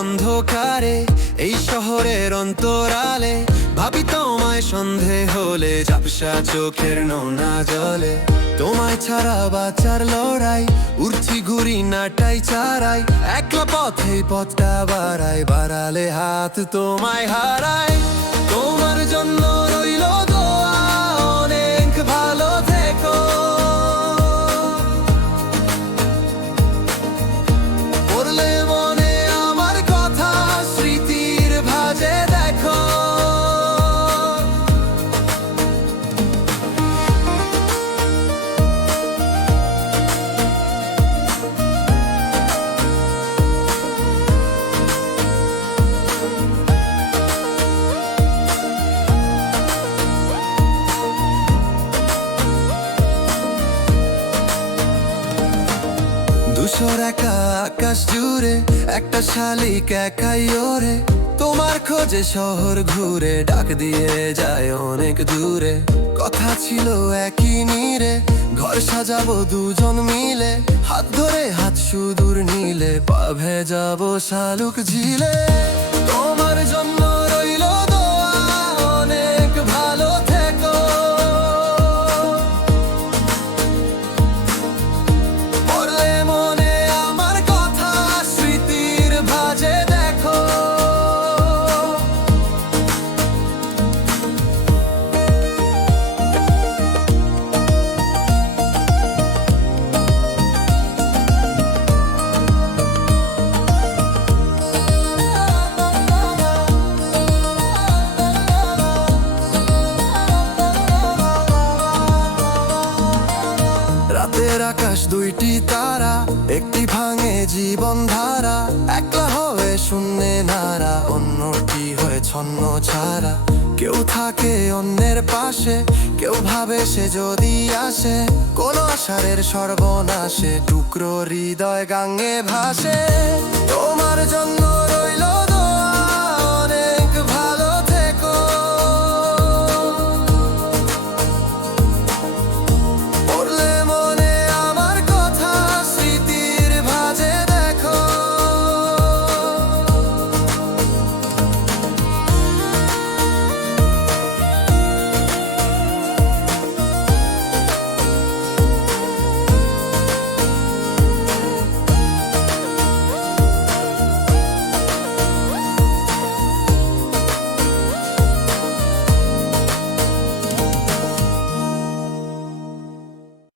অন্ধকারে এই শহরের অন্তরালে ভাবি তোমায় সন্ধে হলে ঝাপসা চোখের নোনা জলে তোমায় ছাড়া বাঁচার লড়াই উড়ছি ঘুরি নাটাই চারাই একলা পথে পথটা বাড়ালে হাত তোমায় হারাই তোমার জন্য রইল দোয়া অনেক ভালো থেকো পড়লে মনে আমার কথা স্মৃতির ভাজে দেখো ধূসর একা আকাশ জুড়ে একটা শালিক একাই ওরে তোমার খোঁজে শহর ঘুরে ডাক দিয়ে যায় অনেক দূরে কথা ছিল একই নীরে ঘর সাজাবো দুজন মিলে হাত ধরে হাত সুদূর নিলে পা ভেজাবো শালুক ঝিলে তোমার জন্য রইল দোয়া অনেক ভালো থেকো পড়লে মনে আমার কথা স্মৃতির ভাজে দেখো রাতের আকাশ দুইটি তারা একটি ভাঙে জীবন ধারা একলা হয়ে শূন্যে নারা অন্যটি হয়ে ছন্ন ছাড়া কেউ থাকে অন্যের পাশে কেউ ভাবে সে যদি আসে কোন আষাঢ়ের সর্বনাশে টুকরো হৃদয় গাঙ্গে ভাসে তোমার জন্য রইল